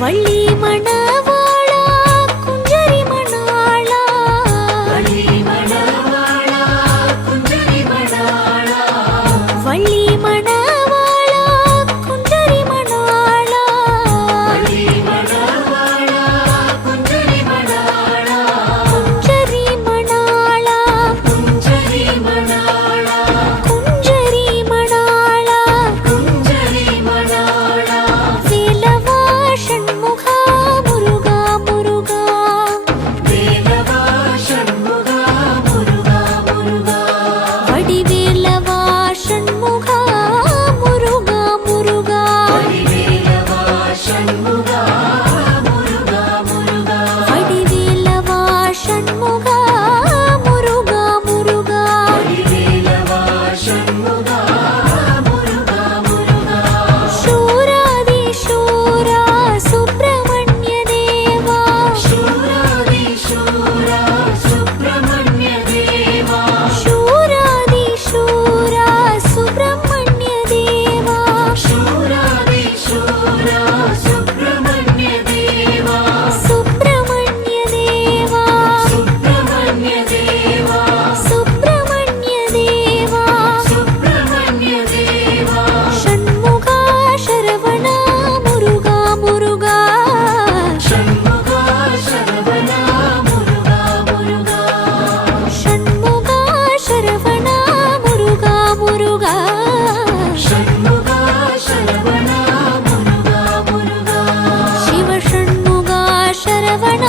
வள்ளி மணவாளா குஞ்சரி மணாளா வள்ளி மணவாளா குஞ்சரி மணாளா வள்ளி மணவாளா குஞ்சரி மணாளா வள்ளி மணவாளா குஞ்சரி மணாளா குஞ்சரி மணாளா குஞ்சரி மணாளா குஞ்சரி மணாளா குஞ்சரி மணாளா வேலவா ஷண்முகா முருகா முருகா வேலவா ஷண்முகா முருகா முருகா வடிவேலவா ஷண்முகா முருகா முருகா வடிவேலவா ஷண்முகா முருகா முருகா வடிவேலவா ஷண்முகா முருகா முருகா வடிவேலவா ஷண்முகா முருகா முருகா ಶೂರಾದಿ ಶೂರಾ ಸುಬ್ರಹ್ಮಣ್ಯ ದೇವಾ ಶೂರಾದಿ ಶೂರ ಸುಬ್ರಹ್ಮಣ್ಯ ದೇವಾ ಶೂರಾದಿ ಶೂರಾ ಸುಬ್ರಹ್ಮಣ್ಯ ದೇವಾ ಶೂರಾದಿ ಶೂರ ಸುಬ್ರಹ್ಮಣ್ಯ ದೇವಾ ಸುಬ್ರಹ್ಮಣ್ಯ ದೇವಾ ಸುಬ್ರಹ್ಮಣ್ಯ ದೇವಾ ಸುಬ್ರಹ್ಮಣ್ಯ ದೇವಾ ಸುಬ್ರಹ್ಮಣ್ಯ ದೇವಾ ಷಣ್ಮುಖ ಶರವಣ ಮುರುಘಾ ಮುರುಘಾ ಷಣ್ಮುಖ ಶರವಣ ಮುರುಘಾ ಮುರುಘಾ ಷಣ್ಮುಖ ಶರವಣ ಮುರುಘಾ ಮುರುಘಾ ಷಣ್ಮುಖ ಶರವಣ ಮುರುಘಾ ಮುರುಘಾ ಶಿವ ಷಣ್ಮುಖ ಶರವಣ